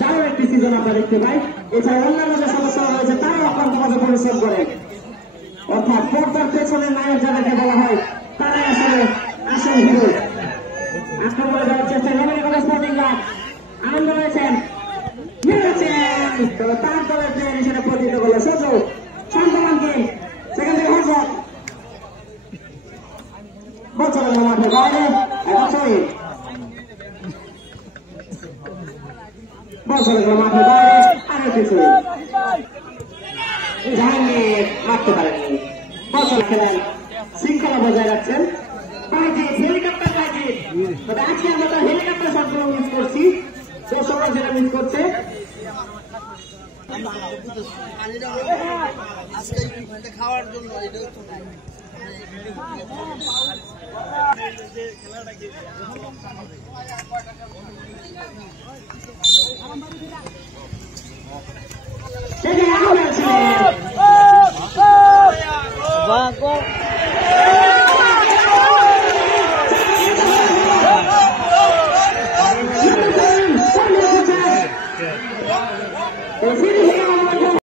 তারও একটি সিজন আমরা দেখতে পাই। এছাড়া অন্যান্য যে সদস্যরা রয়েছে তারাও অক্লান্তভাবে পরিশ্রম করে, অর্থাৎ পর্দার পেছনে নায়ক যাদেরকে বলা হয় তারাই আসলে আসল হিরো। আক্রমণে যাওয়ার চেষ্টা রমণীগঞ্জ স্পোর্টিং ক্লাব আনন্দ রয়েছেন, তবে তার দলের প্লেয়ার হিসেবে পরিচিত হলো সজু শান্তমানকে। সেখান থেকে হজরত বছরের মাঠে বাইরে এখন শহীদ বছরের মাঠে বাইরে আরো কিছু জাহাঙ্গীর মারতে পারেননি। বছর খেলেন, শৃঙ্খলা বজায় রাখছেন। হেলিকপ্টার তবে আজকে আমরা তার হেলিকপ্টার শব্দগুলো মিস করছি, দর্শকরা যেটা মিস করছে। খাওয়ার জন্য Yes,